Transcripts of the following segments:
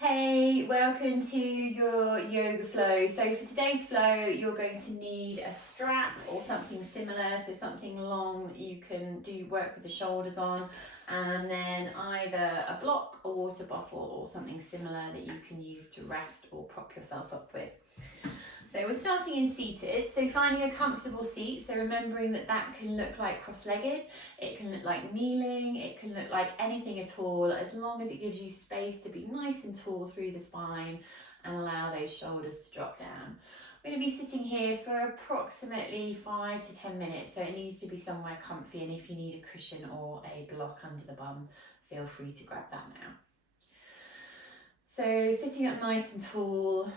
Hey, welcome to your yoga flow. So for today's flow, you're going to need a strap or something similar, so something long that you can do work with the shoulders on, and then either a block, a water bottle, or something similar that you can use to rest or prop yourself up with. So we're starting in seated, so finding a comfortable seat, so remembering that that can look like cross-legged, it can look like kneeling, it can look like anything at all, as long as it gives you space to be nice and tall through the spine and allow those shoulders to drop down. We're going to be sitting here for approximately 5 to 10 minutes, so it needs to be somewhere comfy, and if you need a cushion or a block under the bum, feel free to grab that now. So sitting up nice and tall,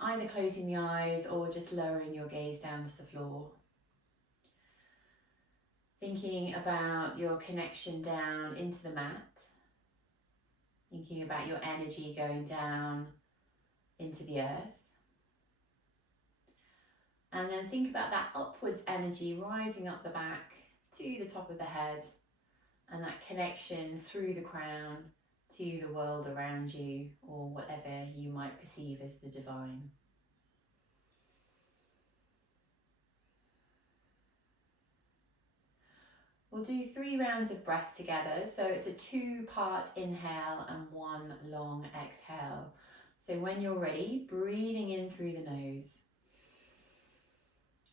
either closing the eyes or just lowering your gaze down to the floor. Thinking about your connection down into the mat. Thinking about your energy going down into the earth. And then think about that upwards energy rising up the back to the top of the head, and that connection through the crown to the world around you, or whatever you might perceive as the divine. We'll do 3 rounds of breath together, so it's a 2-part inhale and 1 long exhale. So when you're ready, breathing in through the nose.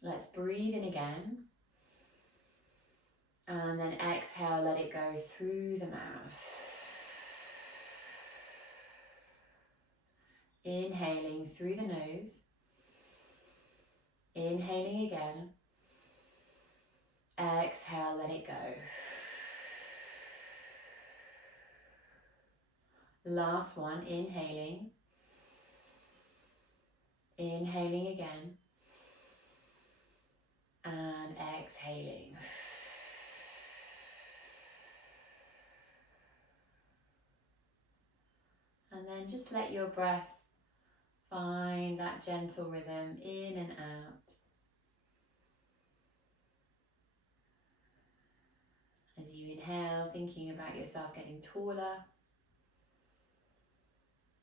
Let's breathe in again. And then exhale, let it go through the mouth. Inhaling through the nose. Inhaling again. Exhale, let it go. Last one, inhaling. Inhaling again. And exhaling. And then just let your breath find that gentle rhythm in and out. As you inhale, thinking about yourself getting taller.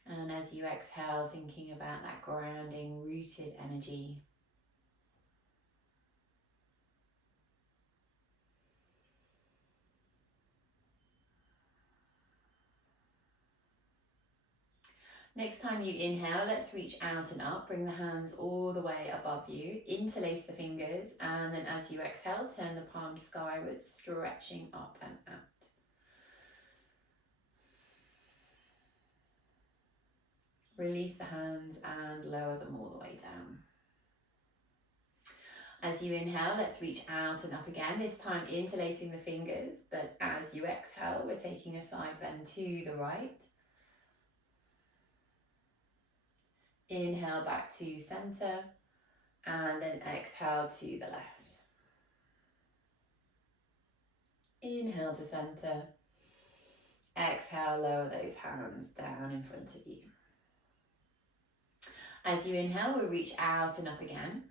And as you exhale, thinking about that grounding, rooted energy. Next time you inhale, let's reach out and up. Bring the hands all the way above you. Interlace the fingers. And then as you exhale, turn the palms skywards, stretching up and out. Release the hands and lower them all the way down. As you inhale, let's reach out and up again, this time interlacing the fingers, but as you exhale, we're taking a side bend to the right. Inhale back to center, and then exhale to the left. Inhale to center. Exhale, lower those hands down in front of you. As you inhale, we'll reach out and up again.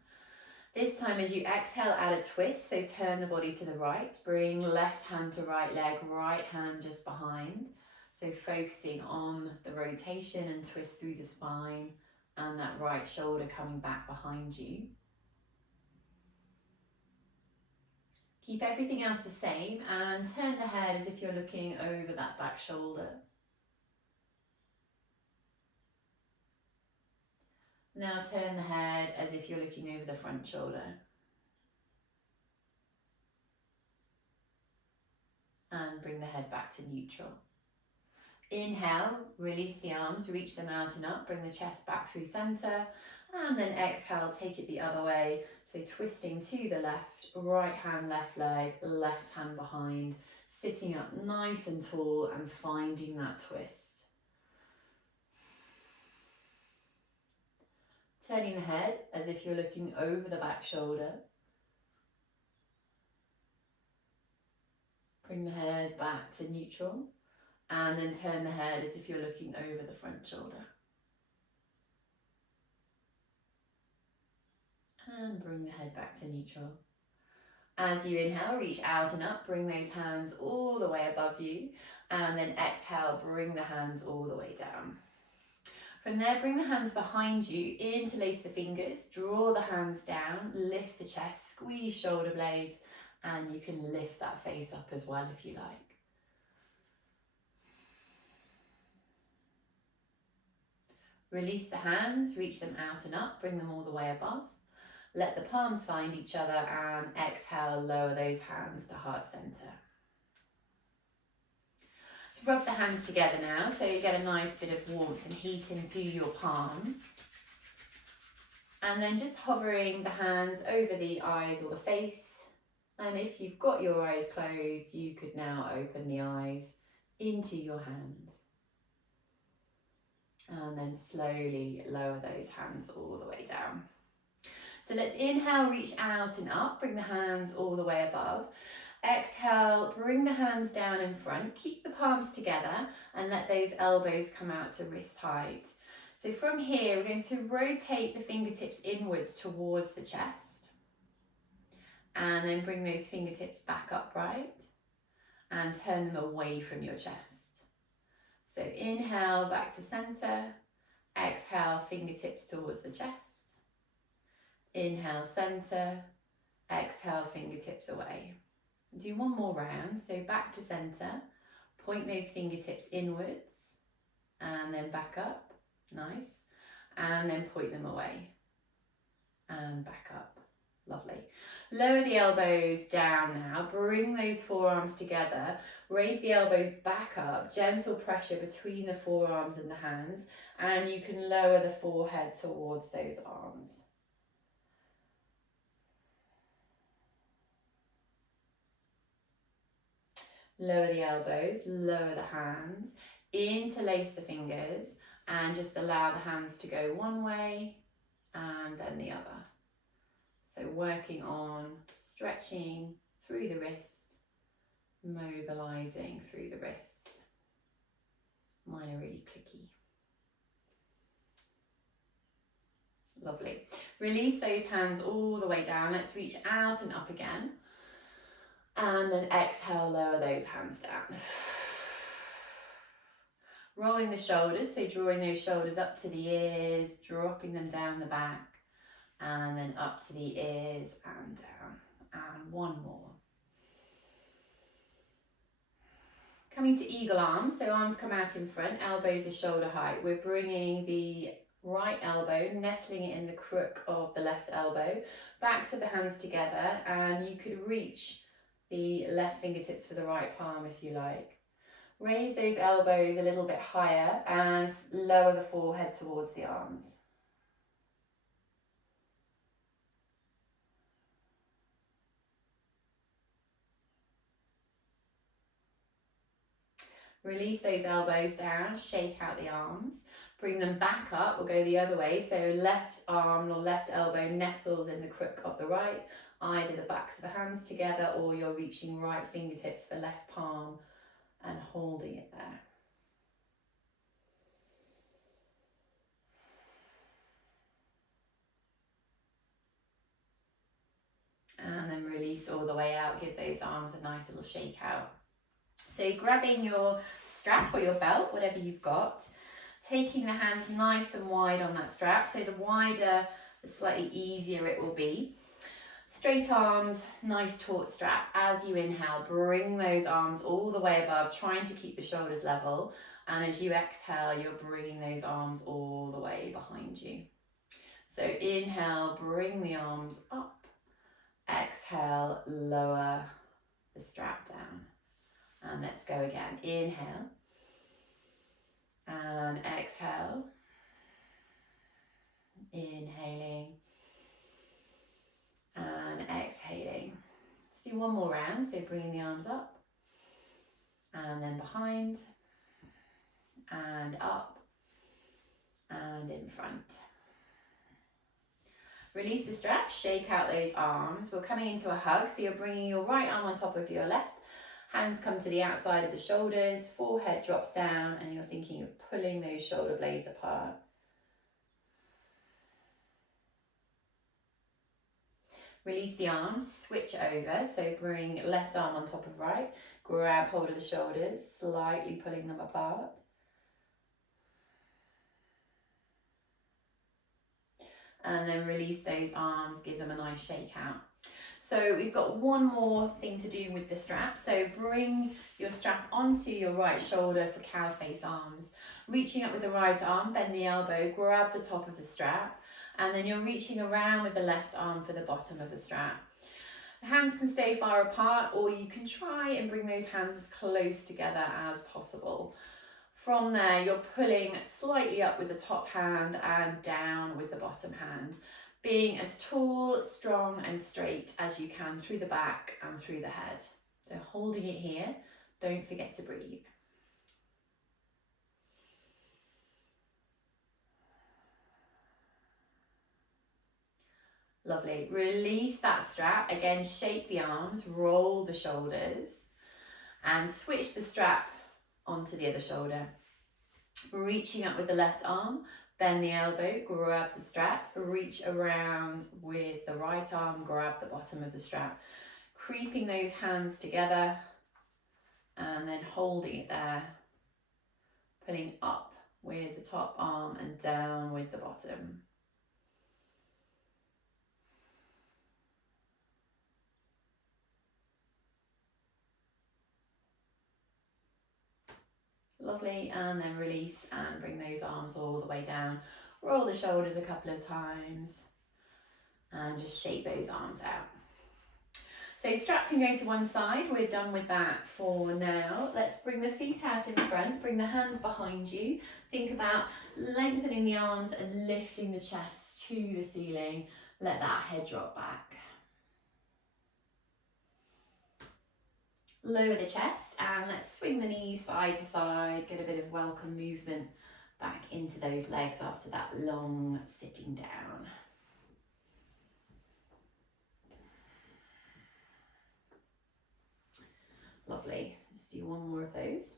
This time as you exhale, add a twist, so turn the body to the right. Bring left hand to right leg, right hand just behind. So focusing on the rotation and twist through the spine and that right shoulder coming back behind you. Keep everything else the same and turn the head as if you're looking over that back shoulder. Now turn the head as if you're looking over the front shoulder. And bring the head back to neutral. Inhale, release the arms, reach them out and up, bring the chest back through center, and then exhale, take it the other way. So twisting to the left, right hand, left leg, left hand behind, sitting up nice and tall and finding that twist. Turning the head as if you're looking over the back shoulder. Bring the head back to neutral. And then turn the head as if you're looking over the front shoulder. And bring the head back to neutral. As you inhale, reach out and up, bring those hands all the way above you, and then exhale, bring the hands all the way down. From there, bring the hands behind you, interlace the fingers, draw the hands down, lift the chest, squeeze shoulder blades, and you can lift that face up as well if you like. Release the hands, reach them out and up, bring them all the way above. Let the palms find each other and exhale, lower those hands to heart center. So rub the hands together now so you get a nice bit of warmth and heat into your palms. And then just hovering the hands over the eyes or the face. And if you've got your eyes closed, you could now open the eyes into your hands. And then slowly lower those hands all the way down. So let's inhale, reach out and up, bring the hands all the way above. Exhale, bring the hands down in front, keep the palms together and let those elbows come out to wrist height. So from here, we're going to rotate the fingertips inwards towards the chest and then bring those fingertips back upright and turn them away from your chest. So inhale, back to center, exhale, fingertips towards the chest. Inhale, center, exhale, fingertips away. Do one more round, so back to center, point those fingertips inwards and then back up, nice, and then point them away and back up, lovely. Lower the elbows down now, bring those forearms together, raise the elbows back up, gentle pressure between the forearms and the hands, and you can lower the forehead towards those arms. Lower the elbows, lower the hands, interlace the fingers and just allow the hands to go one way and then the other. So working on stretching through the wrist, mobilizing through the wrist. Mine are really clicky. Lovely. Release those hands all the way down. Let's reach out and up again. And then exhale, lower those hands down. Rolling the shoulders, so drawing those shoulders up to the ears, dropping them down the back, and then up to the ears and down. And one more. Coming to eagle arms, so arms come out in front, elbows are shoulder height. We're bringing the right elbow, nestling it in the crook of the left elbow, backs of the hands together, and you could reach the left fingertips for the right palm if you like. Raise those elbows a little bit higher and lower the forehead towards the arms. Release those elbows down, shake out the arms, bring them back up, we'll go the other way, so left arm or left elbow nestles in the crook of the right, either the backs of the hands together or you're reaching right fingertips for left palm and holding it there. And then release all the way out, give those arms a nice little shake out. So grabbing your strap or your belt, whatever you've got, taking the hands nice and wide on that strap, so the wider, the slightly easier it will be. Straight arms, nice taut strap. As you inhale, bring those arms all the way above, trying to keep the shoulders level. And as you exhale, you're bringing those arms all the way behind you. So inhale, bring the arms up. Exhale, lower the strap down. And let's go again. Inhale. And exhale. Inhaling. And exhaling. Let's do one more round, so bringing the arms up and then behind and up and in front. Release the strap, shake out those arms. We're coming into a hug, so you're bringing your right arm on top of your left, hands come to the outside of the shoulders, forehead drops down and you're thinking of pulling those shoulder blades apart. Release the arms, switch over. So bring left arm on top of right, grab hold of the shoulders, slightly pulling them apart. And then release those arms, give them a nice shake out. So we've got one more thing to do with the strap. So bring your strap onto your right shoulder for cow face arms. Reaching up with the right arm, bend the elbow, grab the top of the strap, and then you're reaching around with the left arm for the bottom of the strap. The hands can stay far apart, or you can try and bring those hands as close together as possible. From there, you're pulling slightly up with the top hand and down with the bottom hand, being as tall, strong and straight as you can through the back and through the head. So holding it here, don't forget to breathe. Lovely. Release that strap. Again, shake the arms, roll the shoulders, and switch the strap onto the other shoulder. Reaching up with the left arm, bend the elbow, grab the strap, reach around with the right arm, grab the bottom of the strap. Creeping those hands together and then holding it there, pulling up with the top arm and down with the bottom. Lovely, and then release and bring those arms all the way down. Roll the shoulders a couple of times and just shake those arms out. So strap can go to one side, we're done with that for now. Let's bring the feet out in front, bring the hands behind you. Think about lengthening the arms and lifting the chest to the ceiling. Let that head drop back. Lower the chest and let's swing the knees side to side, get a bit of welcome movement back into those legs after that long sitting down. Lovely, so just do one more of those.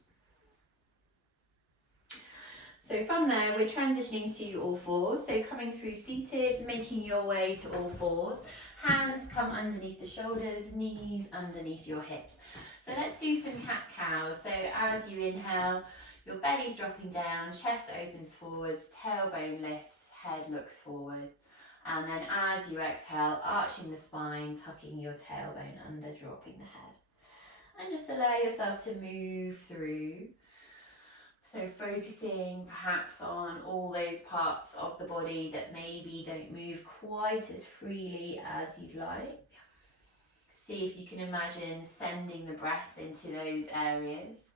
So from there, we're transitioning to all fours. So coming through seated, making your way to all fours. Hands come underneath the shoulders, knees underneath your hips. So let's do some cat-cows. So as you inhale, your belly's dropping down, chest opens forwards, tailbone lifts, head looks forward. And then as you exhale, arching the spine, tucking your tailbone under, dropping the head. And just allow yourself to move through. So focusing perhaps on all those parts of the body that maybe don't move quite as freely as you'd like. See if you can imagine sending the breath into those areas.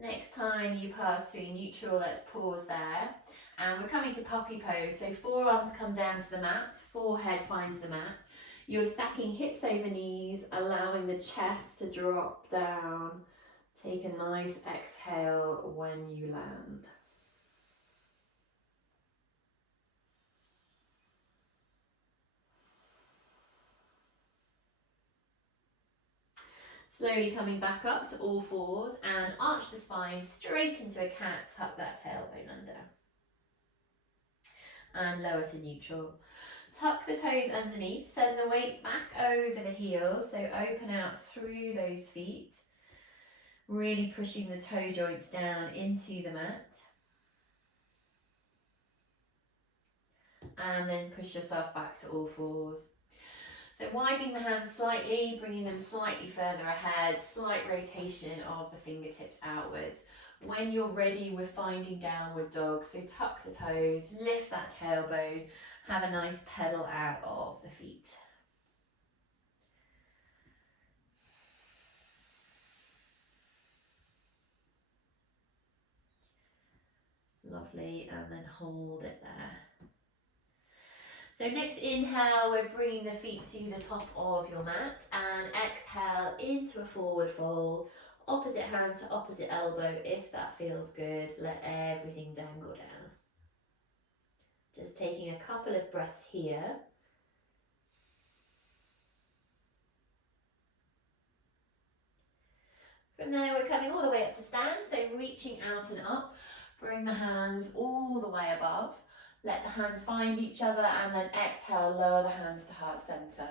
Next time you pass through neutral, let's pause there. And we're coming to puppy pose. So forearms come down to the mat, forehead finds the mat. You're stacking hips over knees, allowing the chest to drop down. Take a nice exhale when you land. Slowly coming back up to all fours and arch the spine straight into a cat, tuck that tailbone under. And lower to neutral. Tuck the toes underneath, send the weight back over the heels, so open out through those feet. Really pushing the toe joints down into the mat. And then push yourself back to all fours. So widening the hands slightly, bringing them slightly further ahead, slight rotation of the fingertips outwards. When you're ready, we're finding downward dog. So tuck the toes, lift that tailbone, have a nice pedal out of the feet. Lovely, and then hold it there. So next inhale, we're bringing the feet to the top of your mat, and exhale into a forward fold. Opposite hand to opposite elbow, if that feels good. Let everything dangle down. Just taking a couple of breaths here. From there, we're coming all the way up to stand, so reaching out and up. Bring the hands all the way above. Let the hands find each other and then exhale, lower the hands to heart center.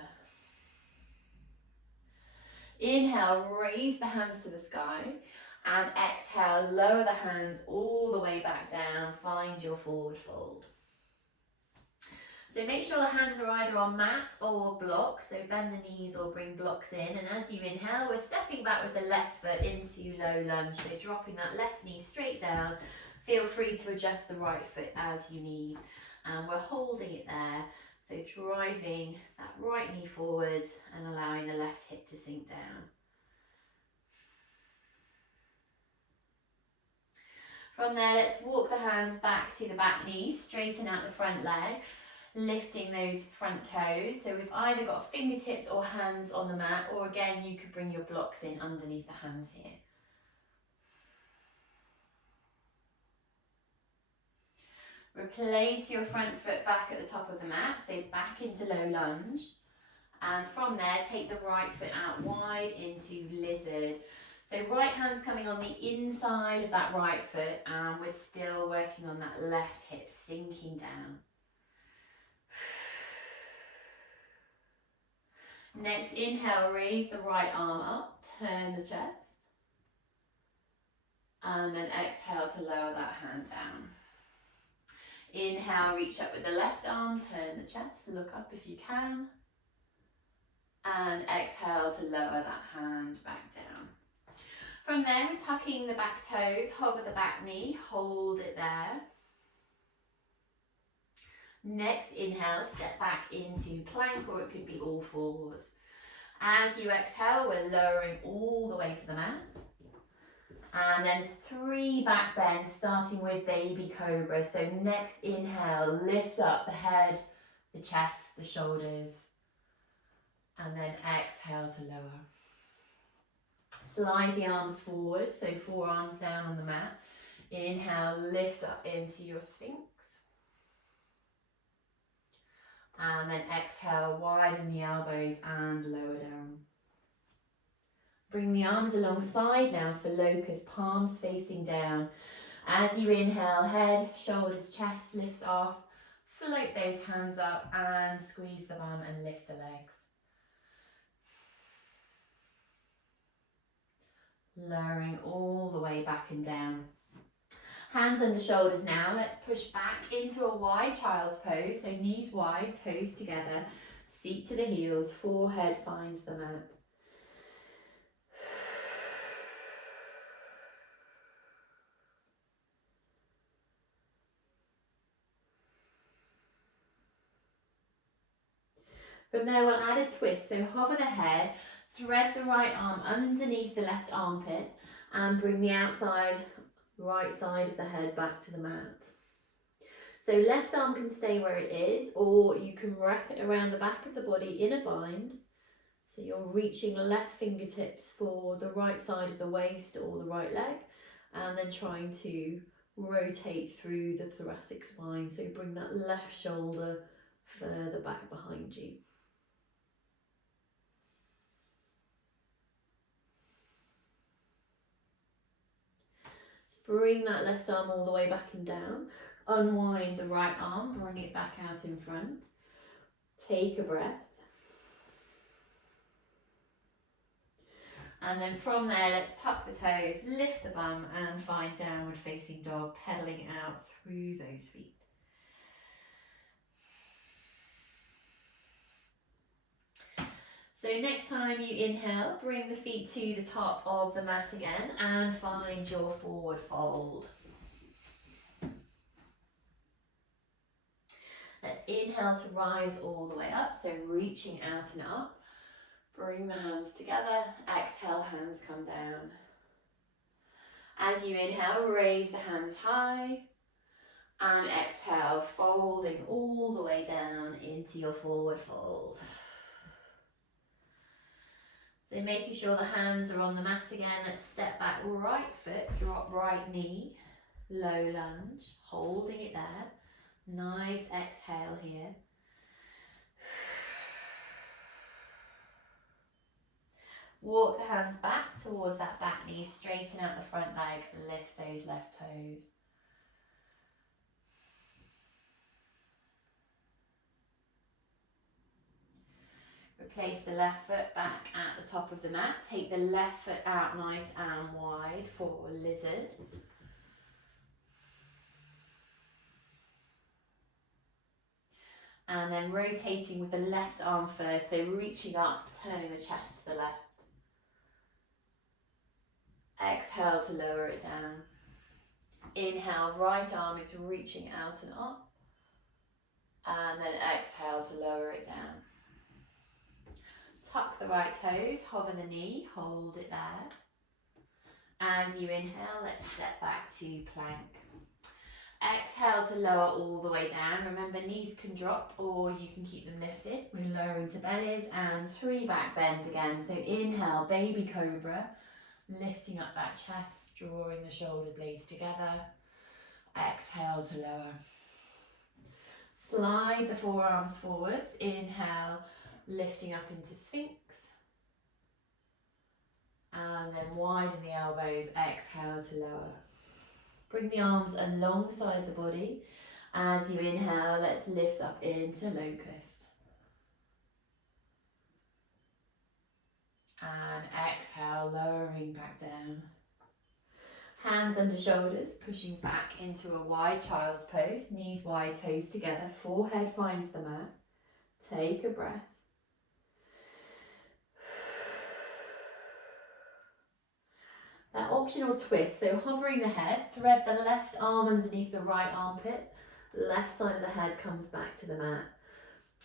Inhale, raise the hands to the sky, and exhale, lower the hands all the way back down. Find your forward fold. So make sure the hands are either on mat or blocks, so bend the knees or bring blocks in, and as you inhale, we're stepping back with the left foot into low lunge, so dropping that left knee straight down. Feel free to adjust the right foot as you need, and we're holding it there, so driving that right knee forwards and allowing the left hip to sink down. From there, let's walk the hands back to the back knee, straighten out the front leg, lifting those front toes. So we've either got fingertips or hands on the mat, or again, you could bring your blocks in underneath the hands here. Replace your front foot back at the top of the mat, so back into low lunge. And from there, take the right foot out wide into lizard. So right hand's coming on the inside of that right foot, and we're still working on that left hip sinking down. Next, inhale, raise the right arm up, turn the chest. And then exhale to lower that hand down. Inhale, reach up with the left arm, turn the chest, look up if you can. And exhale to lower that hand back down. From there, we're tucking the back toes, hover the back knee, hold it there. Next, inhale, step back into plank, or it could be all fours. As you exhale, we're lowering all the way to the mat. And then 3 back bends, starting with baby cobra. So next inhale, lift up the head, the chest, the shoulders. And then exhale to lower. Slide the arms forward, so forearms down on the mat. Inhale, lift up into your Sphinx. And then exhale, widen the elbows and lower down. Bring the arms alongside now for locust, palms facing down. As you inhale, head, shoulders, chest lifts off. Float those hands up and squeeze the bum and lift the legs. Lowering all the way back and down. Hands under shoulders now. Let's push back into a wide child's pose. So knees wide, toes together, seat to the heels, forehead finds the mat. From there, we'll add a twist. So hover the head, thread the right arm underneath the left armpit, and bring the outside right side of the head back to the mat. So left arm can stay where it is, or you can wrap it around the back of the body in a bind. So you're reaching left fingertips for the right side of the waist or the right leg, and then trying to rotate through the thoracic spine. So bring that left shoulder further back behind you. Bring that left arm all the way back and down. Unwind the right arm, bring it back out in front. Take a breath. And then from there, let's tuck the toes, lift the bum and find downward facing dog, pedaling out through those feet. So next time you inhale, bring the feet to the top of the mat again and find your forward fold. Let's inhale to rise all the way up, so reaching out and up. Bring the hands together, exhale, hands come down. As you inhale, raise the hands high, and exhale, folding all the way down into your forward fold. So making sure the hands are on the mat again, let's step back, right foot, drop right knee, low lunge, holding it there. Nice exhale here. Walk the hands back towards that back knee, straighten out the front leg, lift those left toes. Place the left foot back at the top of the mat. Take the left foot out nice and wide for lizard. And then rotating with the left arm first, so reaching up, turning the chest to the left. Exhale to lower it down. Inhale, right arm is reaching out and up. And then exhale to lower it down. Tuck the right toes, hover the knee, hold it there. As you inhale, let's step back to plank. Exhale to lower all the way down. Remember, knees can drop or you can keep them lifted. We're lowering to bellies and 3 back bends again. So inhale, baby cobra, lifting up that chest, drawing the shoulder blades together. Exhale to lower. Slide the forearms forwards. Inhale, lifting up into Sphinx. And then widen the elbows. Exhale to lower. Bring the arms alongside the body. As you inhale, let's lift up into locust. And exhale, lowering back down. Hands under shoulders, pushing back into a wide child's pose. Knees wide, toes together. Forehead finds the mat. Take a breath. That optional twist, so hovering the head, thread the left arm underneath the right armpit, left side of the head comes back to the mat.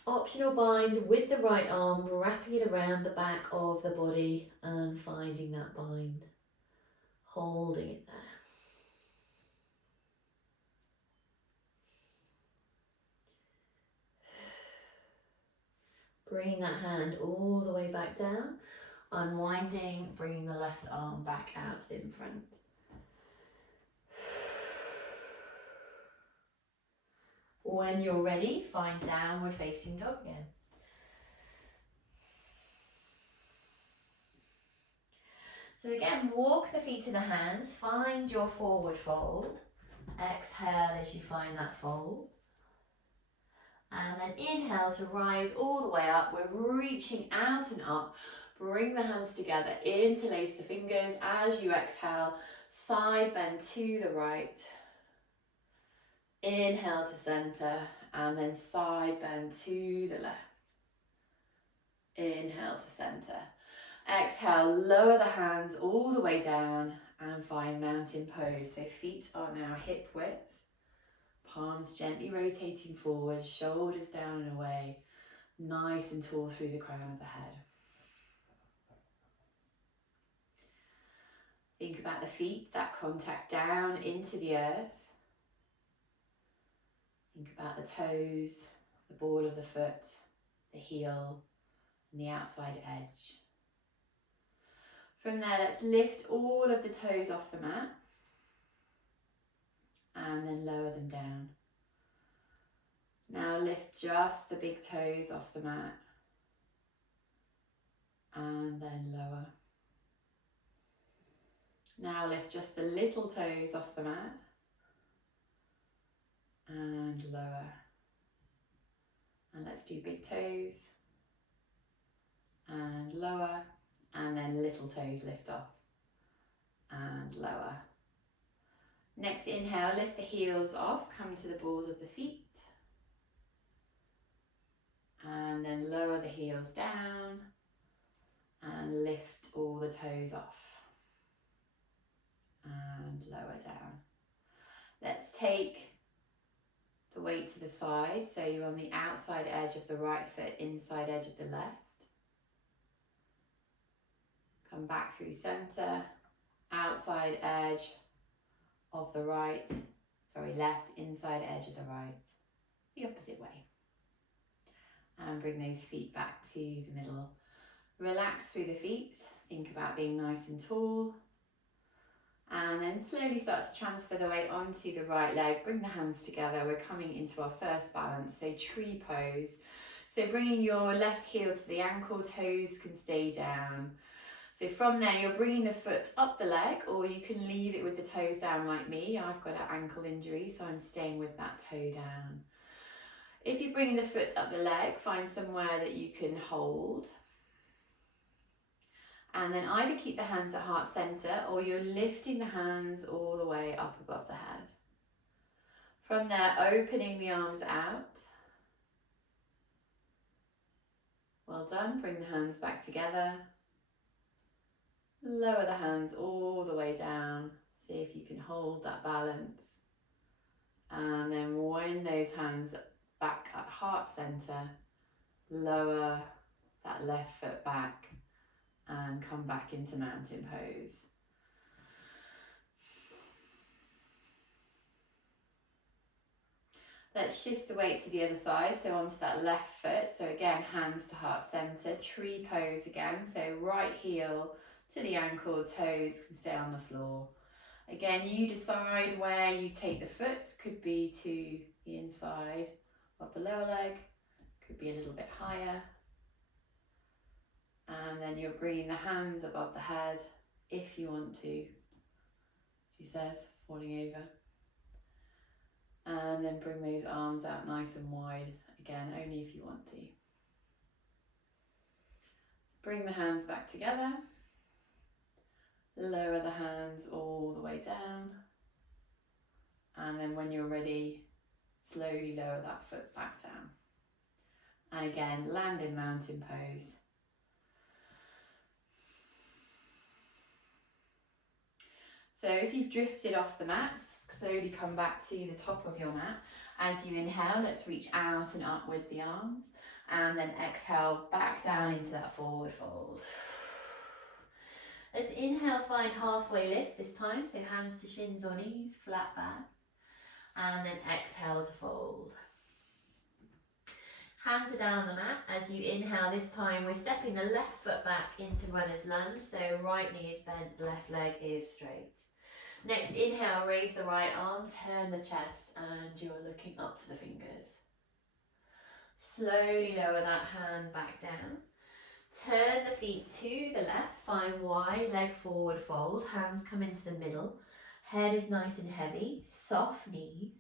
Optional bind with the right arm, wrapping it around the back of the body and finding that bind. Holding it there. Bringing that hand all the way back down. Unwinding, bringing the left arm back out in front. When you're ready, find downward facing dog again. So again, walk the feet to the hands, find your forward fold. Exhale as you find that fold. And then inhale to rise all the way up. We're reaching out and up. Bring the hands together, interlace the fingers as you exhale, side bend to the right. Inhale to center and then side bend to the left. Inhale to center. Exhale, lower the hands all the way down and find mountain pose. So feet are now hip width, palms gently rotating forward, shoulders down and away, nice and tall through the crown of the head. Think about the feet, that contact down into the earth. Think about the toes, the ball of the foot, the heel, and the outside edge. From there, let's lift all of the toes off the mat and then lower them down. Now lift just the big toes off the mat and then lower. Now lift just the little toes off the mat and lower. And let's do big toes and lower, and then little toes lift off and lower. Next inhale, lift the heels off, come to the balls of the feet. And then lower the heels down and lift all the toes off. And lower down. Let's take the weight to the side, so you're on the outside edge of the right foot, inside edge of the left. Come back through center, outside edge of the right, left, inside edge of the right, the opposite way. And bring those feet back to the middle. Relax through the feet, think about being nice and tall. And then slowly start to transfer the weight onto the right leg. Bring the hands together. We're coming into our first balance, so tree pose. So bringing your left heel to the ankle, toes can stay down. So from there, you're bringing the foot up the leg, or you can leave it with the toes down like me. I've got an ankle injury, so I'm staying with that toe down. If you're bringing the foot up the leg, find somewhere that you can hold. And then either keep the hands at heart center or you're lifting the hands all the way up above the head. From there, opening the arms out. Well done. Bring the hands back together. Lower the hands all the way down. See if you can hold that balance. And then when those hands back at heart center, lower that left foot back and come back into mountain pose. Let's shift the weight to the other side, so onto that left foot. So again, hands to heart center, tree pose again. So right heel to the ankle, toes can stay on the floor. Again, you decide where you take the foot. Could be to the inside of the lower leg, could be a little bit higher. And then you're bringing the hands above the head if you want to, she says, falling over. And then bring those arms out nice and wide, again, only if you want to. So bring the hands back together. Lower the hands all the way down. And then when you're ready, slowly lower that foot back down. And again, land in mountain pose. So if you've drifted off the mats, slowly come back to the top of your mat. As you inhale, let's reach out and up with the arms. And then exhale, back down into that forward fold. Let's inhale, find halfway lift this time. So hands to shins or knees, flat back. And then exhale to fold. Hands are down on the mat. As you inhale this time, we're stepping the left foot back into runner's lunge. So right knee is bent, left leg is straight. Next, inhale, raise the right arm, turn the chest, and you're looking up to the fingers. Slowly lower that hand back down. Turn the feet to the left, find wide leg forward fold, hands come into the middle. Head is nice and heavy, soft knees.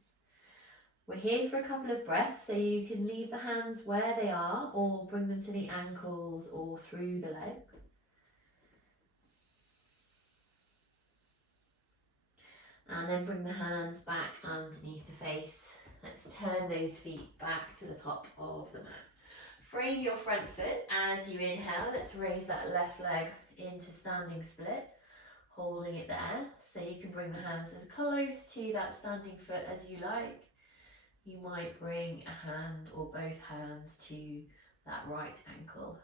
We're here for a couple of breaths, so you can leave the hands where they are or bring them to the ankles or through the legs. And then bring the hands back underneath the face. Let's turn those feet back to the top of the mat. Frame your front foot as you inhale. Let's raise that left leg into standing split, holding it there. So you can bring the hands as close to that standing foot as you like. You might bring a hand or both hands to that right ankle.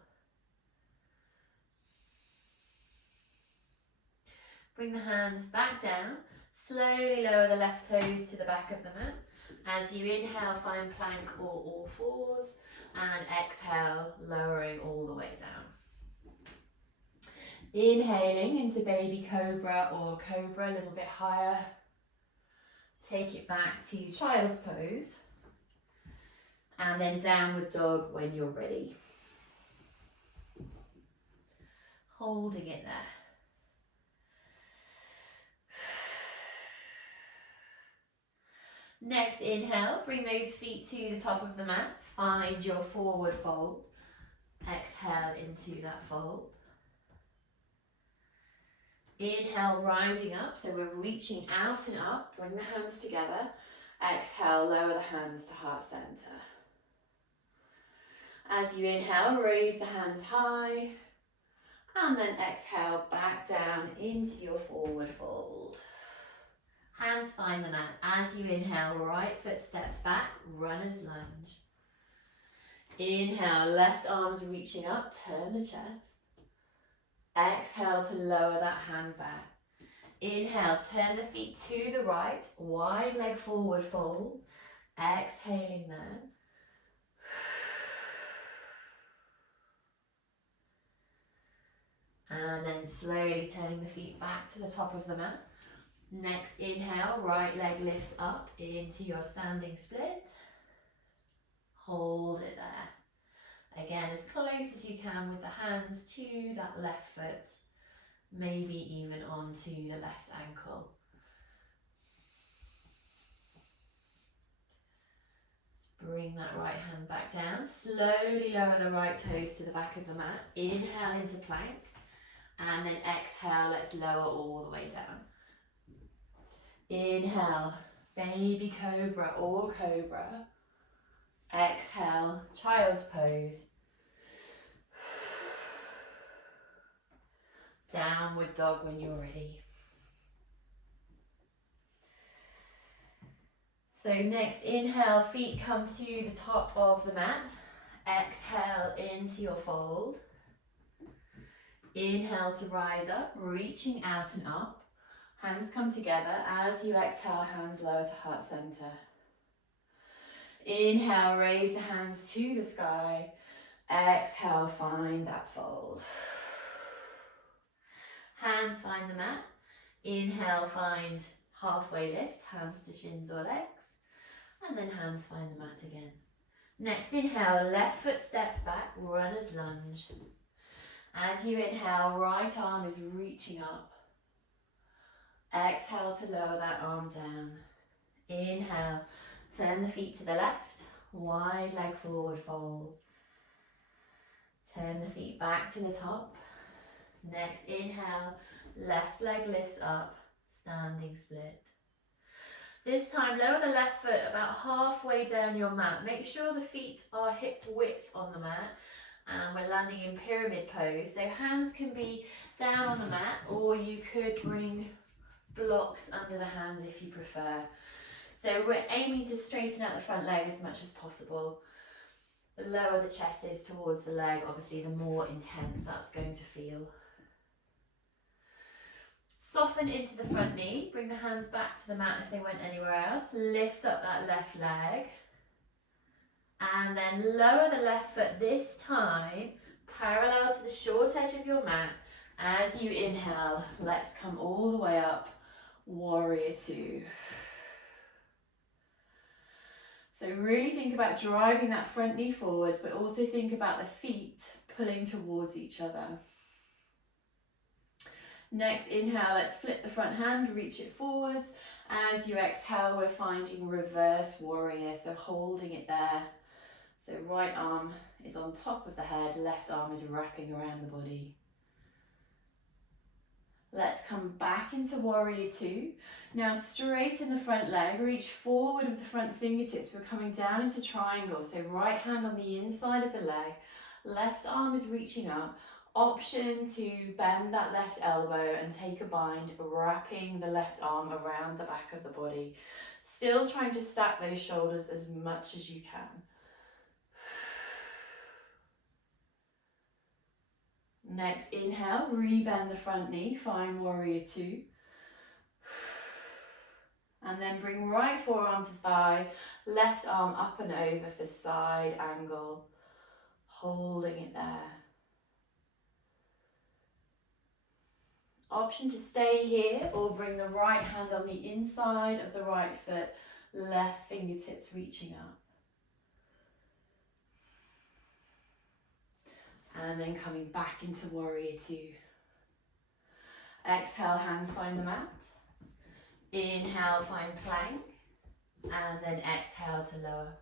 Bring the hands back down. Slowly lower the left toes to the back of the mat. As you inhale, find plank or all fours. And exhale, lowering all the way down. Inhaling into baby cobra or cobra, a little bit higher. Take it back to child's pose. And then downward dog when you're ready. Holding it there. Next, inhale, bring those feet to the top of the mat. Find your forward fold. Exhale into that fold. Inhale, rising up, so we're reaching out and up. Bring the hands together. Exhale, lower the hands to heart center. As you inhale, raise the hands high. And then exhale, back down into your forward fold. Hands find the mat. As you inhale, right foot steps back, runner's lunge. Inhale, left arm's reaching up, turn the chest. Exhale to lower that hand back. Inhale, turn the feet to the right, wide leg forward fold. Exhaling there. And then slowly turning the feet back to the top of the mat. Next inhale, right leg lifts up into your standing split. Hold it there. Again, as close as you can with the hands to that left foot, maybe even onto the left ankle. Bring that right hand back down. Slowly lower the right toes to the back of the mat. Inhale into plank. And then exhale, let's lower all the way down. Inhale, baby cobra or cobra. Exhale, child's pose. Downward dog when you're ready. So next, inhale, feet come to the top of the mat. Exhale into your fold. Inhale to rise up, reaching out and up. Hands come together. As you exhale, hands lower to heart center. Inhale, raise the hands to the sky. Exhale, find that fold. Hands find the mat. Inhale, find halfway lift, hands to shins or legs. And then hands find the mat again. Next, inhale, left foot steps back, runner's lunge. As you inhale, right arm is reaching up. Exhale to lower that arm down. Inhale, turn the feet to the left, wide leg forward fold. Turn the feet back to the top. Next, inhale, left leg lifts up, standing split. This time, lower the left foot about halfway down your mat. Make sure the feet are hip width on the mat. And we're landing in pyramid pose. So hands can be down on the mat, or you could bring blocks under the hands if you prefer. So we're aiming to straighten out the front leg as much as possible. The lower the chest is towards the leg, obviously the more intense that's going to feel. Soften into the front knee, bring the hands back to the mat if they went anywhere else. Lift up that left leg. And then lower the left foot this time, parallel to the short edge of your mat. As you inhale, let's come all the way up, warrior two. So really think about driving that front knee forwards, but also think about the feet pulling towards each other. Next, inhale, let's flip the front hand, reach it forwards. As you exhale, we're finding reverse warrior, so holding it there. So right arm is on top of the head, left arm is wrapping around the body. Let's come back into warrior two. Now straighten the front leg, reach forward with the front fingertips. We're coming down into triangle. So right hand on the inside of the leg, left arm is reaching up. Option to bend that left elbow and take a bind, wrapping the left arm around the back of the body. Still trying to stack those shoulders as much as you can. Next, inhale, rebend the front knee, find warrior two. And then bring right forearm to thigh, left arm up and over for side angle, holding it there. Option to stay here or bring the right hand on the inside of the right foot, left fingertips reaching up. And then coming back into warrior two. Exhale, hands find the mat. Inhale, find plank. And then exhale to lower.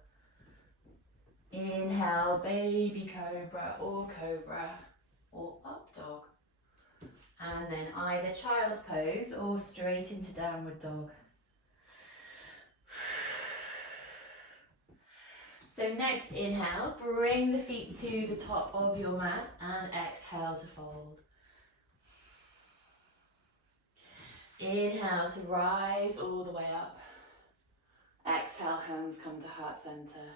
Inhale, baby cobra or up dog. And then either child's pose or straight into downward dog. So next, inhale, bring the feet to the top of your mat and exhale to fold. Inhale to rise all the way up. Exhale, hands come to heart center.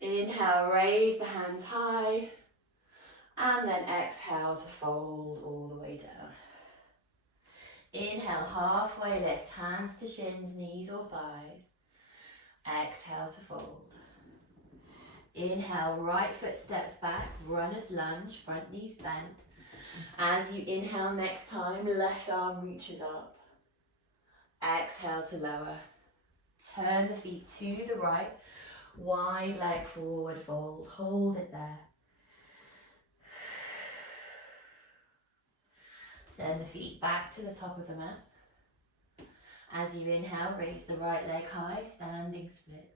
Inhale, raise the hands high. And then exhale to fold all the way down. Inhale, halfway lift, hands to shins, knees or thighs. Exhale to fold. Inhale, right foot steps back, runner's lunge, front knees bent. As you inhale next time, left arm reaches up. Exhale to lower. Turn the feet to the right, wide leg forward fold, hold it there. Turn the feet back to the top of the mat. As you inhale, raise the right leg high, standing split.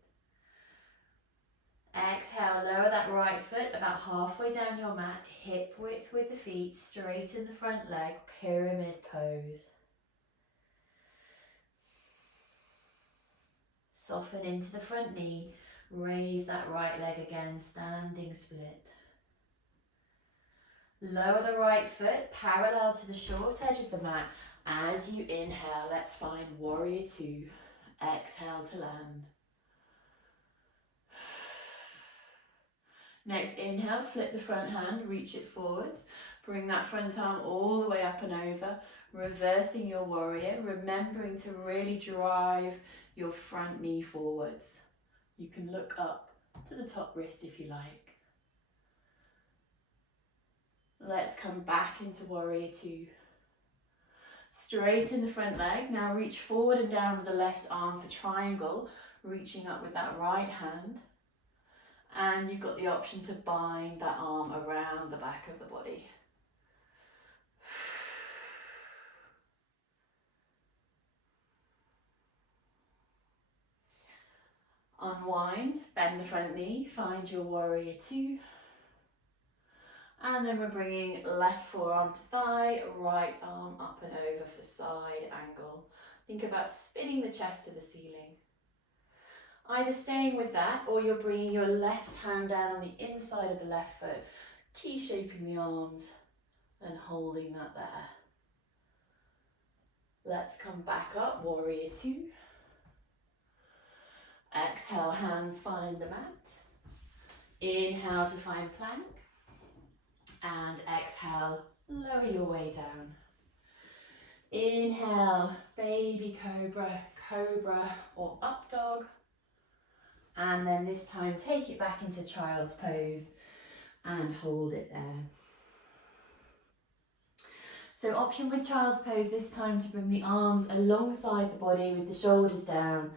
Exhale, lower that right foot about halfway down your mat, hip width with the feet, straighten the front leg, pyramid pose. Soften into the front knee, raise that right leg again, standing split. Lower the right foot parallel to the short edge of the mat. As you inhale, let's find warrior two. Exhale to land. Next inhale, flip the front hand, reach it forwards. Bring that front arm all the way up and over, reversing your warrior, remembering to really drive your front knee forwards. You can look up to the top wrist if you like. Let's come back into warrior two. Straighten the front leg. Now reach forward and down with the left arm for triangle, reaching up with that right hand. And you've got the option to bind that arm around the back of the body. Unwind, bend the front knee, find your warrior two. And then we're bringing left forearm to thigh, right arm up and over for side angle. Think about spinning the chest to the ceiling. Either staying with that or you're bringing your left hand down on the inside of the left foot, T-shaping the arms and holding that there. Let's come back up, warrior two. Exhale, hands find the mat. Inhale to find plank. And exhale, lower your way down. Inhale, baby cobra, cobra or up dog. And then this time take it back into child's pose and hold it there. So option with child's pose this time to bring the arms alongside the body with the shoulders down,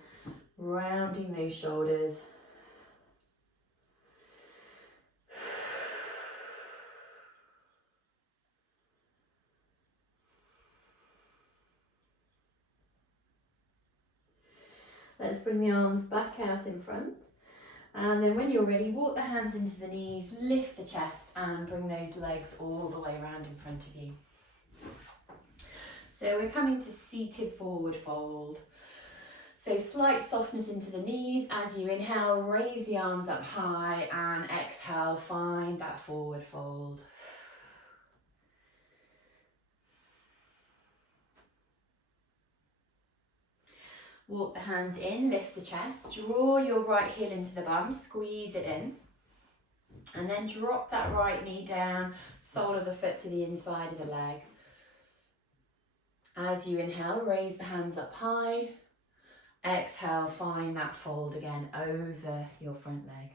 rounding those shoulders. Let's bring the arms back out in front. And then when you're ready, walk the hands into the knees, lift the chest and bring those legs all the way around in front of you. So we're coming to seated forward fold. So slight softness into the knees. As you inhale, raise the arms up high and exhale, find that forward fold. Walk the hands in, lift the chest, draw your right heel into the bum, squeeze it in. And then drop that right knee down, sole of the foot to the inside of the leg. As you inhale, raise the hands up high. Exhale, find that fold again over your front leg.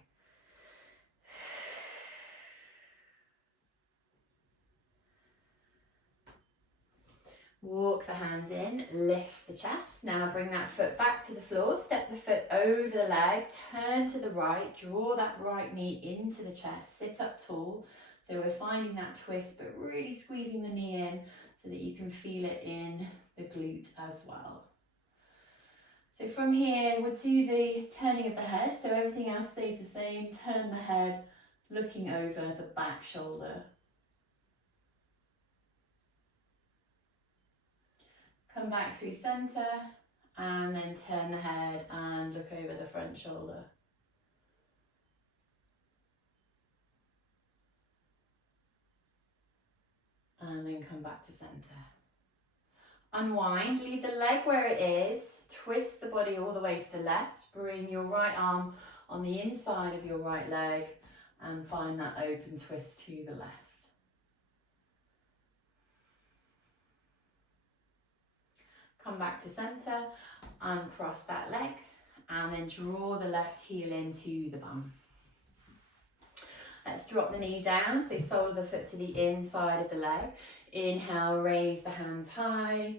Walk the hands in, lift the chest. Now bring that foot back to the floor, step the foot over the leg, turn to the right, draw that right knee into the chest, sit up tall. So we're finding that twist, but really squeezing the knee in so that you can feel it in the glute as well. So from here, we'll do the turning of the head. So everything else stays the same. Turn the head, looking over the back shoulder. Come back through centre and then turn the head and look over the front shoulder. And then come back to centre. Unwind, leave the leg where it is, twist the body all the way to the left, bring your right arm on the inside of your right leg and find that open twist to the left. Come back to centre, uncross that leg and then draw the left heel into the bum. Let's drop the knee down, so sole of the foot to the inside of the leg. Inhale, raise the hands high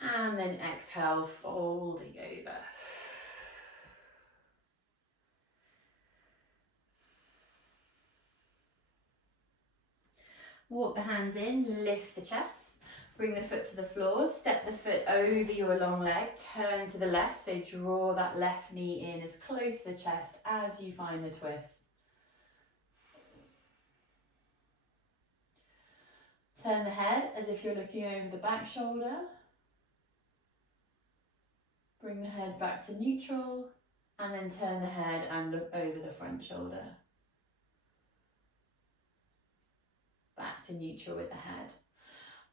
and then exhale, folding over. Walk the hands in, lift the chest. Bring the foot to the floor, step the foot over your long leg, turn to the left, so draw that left knee in as close to the chest as you find the twist. Turn the head as if you're looking over the back shoulder. Bring the head back to neutral, and then turn the head and look over the front shoulder. Back to neutral with the head.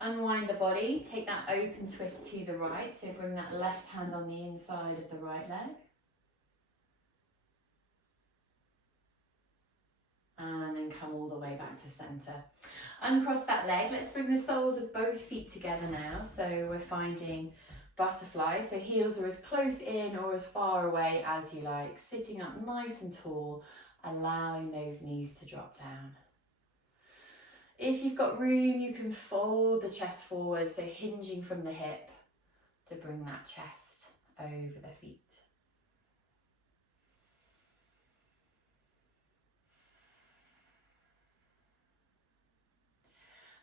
Unwind the body, take that open twist to the right, so bring that left hand on the inside of the right leg. And then come all the way back to centre. Uncross that leg, let's bring the soles of both feet together now. So we're finding butterfly, so heels are as close in or as far away as you like, sitting up nice and tall, allowing those knees to drop down. If you've got room, you can fold the chest forward, so hinging from the hip to bring that chest over the feet.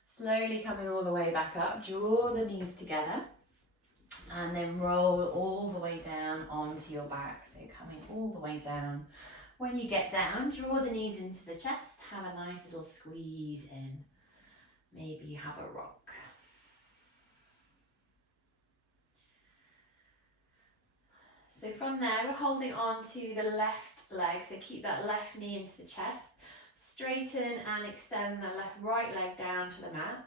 Slowly coming all the way back up, draw the knees together and then roll all the way down onto your back. So coming all the way down. When you get down, draw the knees into the chest, have a nice little squeeze in. Maybe you have a rock. So from there, we're holding on to the left leg, so keep that left knee into the chest. Straighten and extend the right leg down to the mat.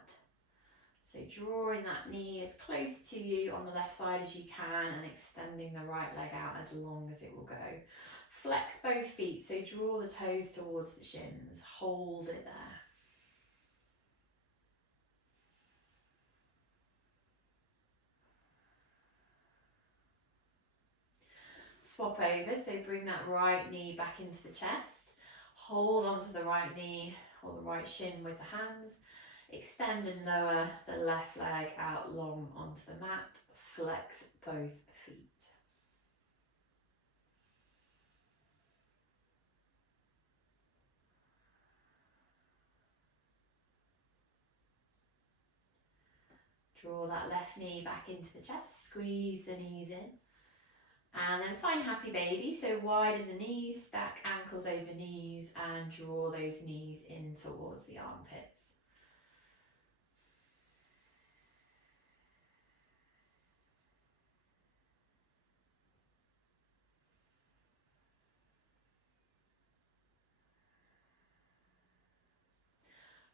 So drawing that knee as close to you on the left side as you can and extending the right leg out as long as it will go. Flex both feet, so draw the toes towards the shins. Hold it there. Swap over, so bring that right knee back into the chest. Hold onto the right knee or the right shin with the hands. Extend and lower the left leg out long onto the mat. Flex both feet. Draw that left knee back into the chest. Squeeze the knees in. And then find happy baby, so widen the knees, stack ankles over knees and draw those knees in towards the armpits.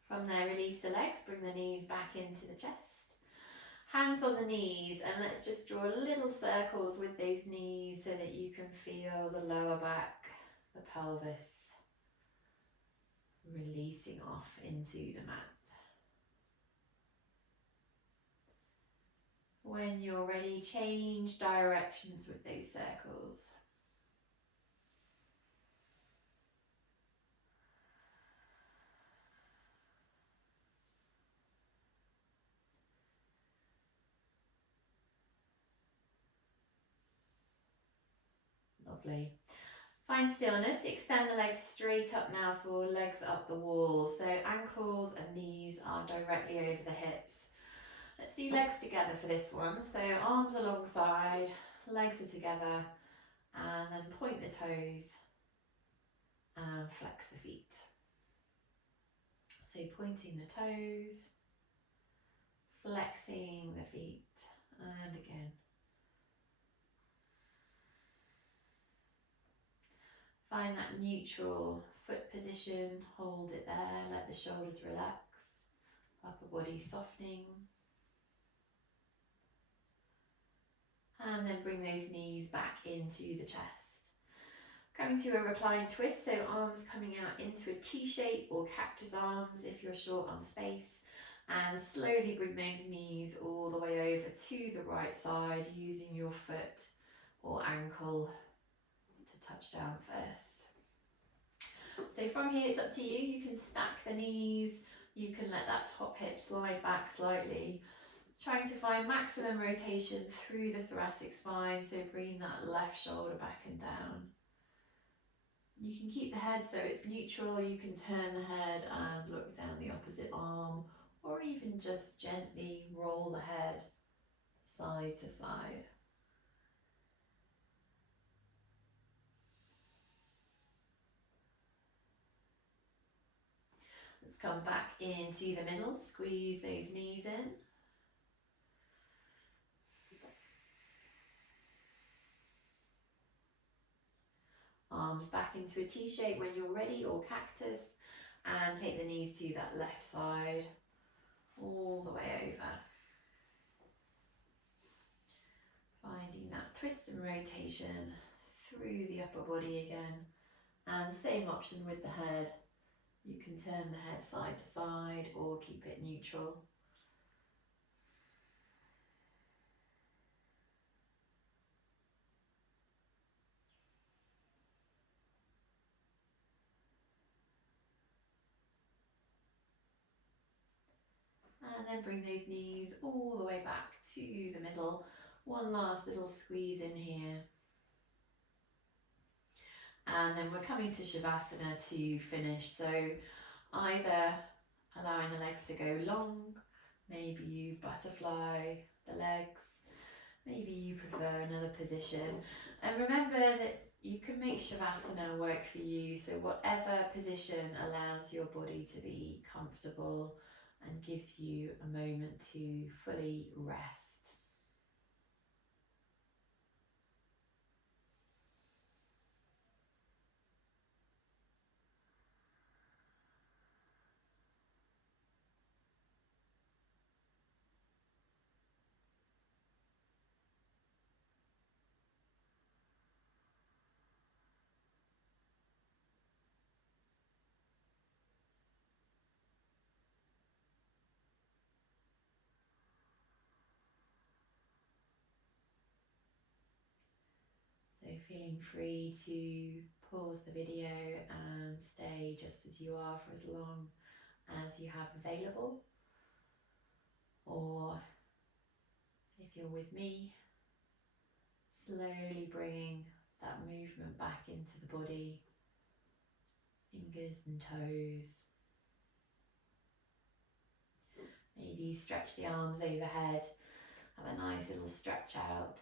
From there, release the legs, bring the knees back into the chest. Hands on the knees, and let's just draw little circles with those knees so that you can feel the lower back, the pelvis, releasing off into the mat. When you're ready, change directions with those circles. Lovely. Find stillness, extend the legs straight up now for legs up the wall. So ankles and knees are directly over the hips. Let's do legs together for this one. So arms alongside, legs are together, and then point the toes and flex the feet. So pointing the toes, flexing the feet, and again. Find that neutral foot position, hold it there, let the shoulders relax, upper body softening. And then bring those knees back into the chest. Coming to a reclined twist, so arms coming out into a T shape or cactus arms if you're short on space. And slowly bring those knees all the way over to the right side using your foot or ankle to touch down first. So from here it's up to you. You can stack the knees, you can let that top hip slide back slightly. Trying to find maximum rotation through the thoracic spine, so bringing that left shoulder back and down. You can keep the head so it's neutral, you can turn the head and look down the opposite arm, or even just gently roll the head side to side. Let's come back into the middle, squeeze those knees in. Arms back into a T shape when you're ready, or cactus, and take the knees to that left side, all the way over. Finding that twist and rotation through the upper body again. And same option with the head. You can turn the head side to side or keep it neutral. And then bring those knees all the way back to the middle. One last little squeeze in here. And then we're coming to Shavasana to finish. So either allowing the legs to go long, maybe you butterfly the legs, maybe you prefer another position. And remember that you can make Shavasana work for you, so whatever position allows your body to be comfortable and gives you a moment to fully rest. So feeling free to pause the video and stay just as you are for as long as you have available. Or if you're with me, slowly bringing that movement back into the body, fingers and toes. Maybe stretch the arms overhead, have a nice little stretch out.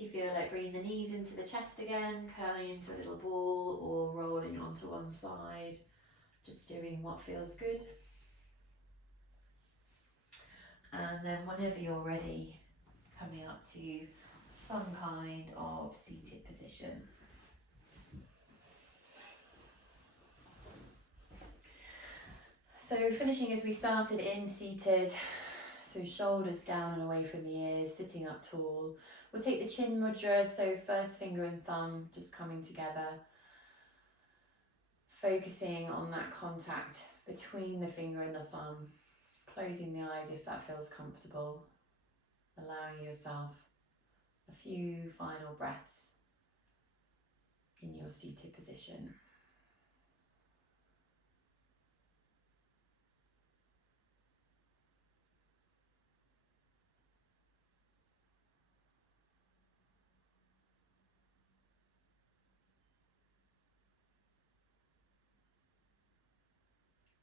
If you feel like bringing the knees into the chest again, curling into a little ball or rolling onto one side, just doing what feels good. And then whenever you're ready, coming up to some kind of seated position. So finishing as we started in seated, so shoulders down and away from the ears, sitting up tall. We'll take the chin mudra, so first finger and thumb just coming together, focusing on that contact between the finger and the thumb, closing the eyes if that feels comfortable, allowing yourself a few final breaths in your seated position.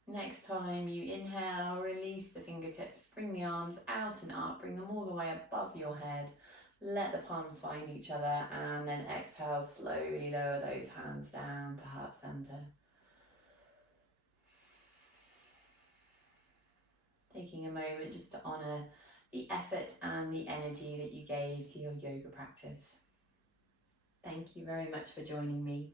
Next time you inhale, release the fingertips, bring the arms out and up, bring them all the way above your head. Let the palms find each other, and then exhale, slowly lower those hands down to heart center. Taking a moment just to honor the effort and the energy that you gave to your yoga practice. Thank you very much for joining me.